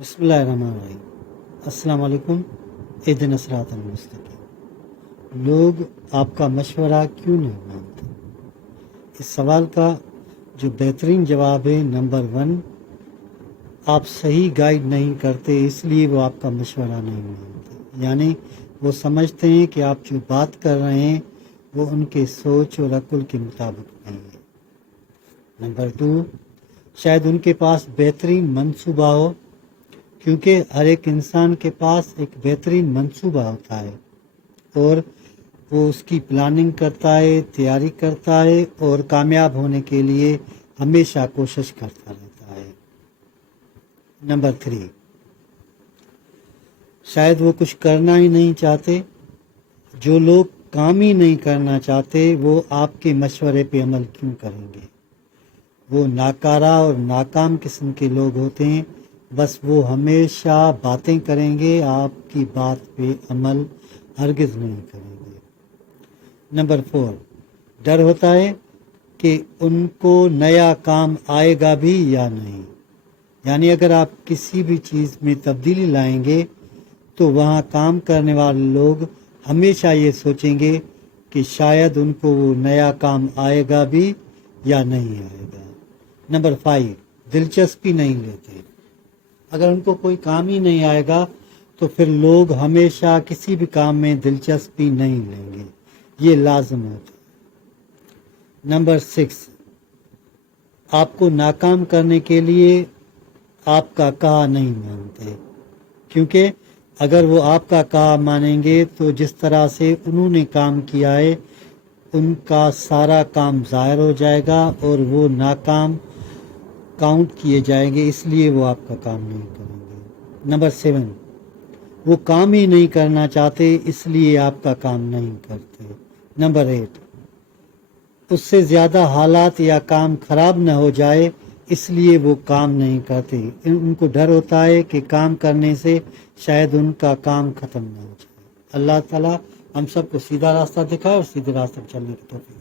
बिस्मिल्लाहिर्रहमानिर्रहीम। अस्सलाम वालेकुम। इहदिना सिरातल मुस्तकीम। लोग आपका मशवरा क्यों नहीं मानते? इस सवाल का जो बेहतरीन जवाब है, नंबर 1, आप सही गाइड नहीं करते, इसलिए वो आपका मशवरा नहीं मानते। यानी वो समझते हैं कि आप जो बात कर रहे हैं वो उनके सोच और अक्ल के मुताबिक नहीं है। नंबर 2, शायद उनके पास बेहतरीन मंसूबा हो, क्योंकि हर एक इंसान के पास एक बेहतरीन मंसूबा होता है और वो उसकी प्लानिंग करता है, तैयारी करता है और कामयाब होने के लिए हमेशा कोशिश करता रहता है। नंबर 3, शायद वो कुछ करना ही नहीं चाहते। जो लोग काम ही नहीं करना चाहते वो आपके मशवरे पे अमल क्यों करेंगे? वो नाकारा और नाकाम किस्म के लोग होते हैं। बस वो हमेशा बातें करेंगे, आपकी बात पे अमल हरगिज़ नहीं करेंगे। नंबर 4, डर होता है कि उनको नया काम आएगा भी या नहीं। यानी अगर आप किसी भी चीज़ में तब्दीली लाएंगे तो वहाँ काम करने वाले लोग हमेशा ये सोचेंगे कि शायद उनको वो नया काम आएगा भी या नहीं आएगा। नंबर 5, दिलचस्पी नहीं लेते। अगर उनको कोई काम ही नहीं आएगा तो फिर लोग हमेशा किसी भी काम में दिलचस्पी नहीं लेंगे, ये लाजम होता है। नंबर 6, आपको नाकाम करने के लिए आपका कहा नहीं मानते, क्योंकि अगर वो आपका कहा मानेंगे तो जिस तरह से उन्होंने काम किया है उनका सारा काम ज़ाहिर हो जाएगा और वो नाकाम काउंट किए जाएंगे, इसलिए वो आपका काम नहीं करेंगे। नंबर 7, वो काम ही नहीं करना चाहते, इसलिए आपका काम नहीं करते। नंबर 8, उससे ज़्यादा हालात या काम ख़राब न हो जाए, इसलिए वो काम नहीं करते। उनको डर होता है कि काम करने से शायद उनका काम ख़त्म न हो जाए। अल्लाह ताला हम सबको सीधा रास्ता दिखाए और सीधे रास्ते पर चलने की तौफीक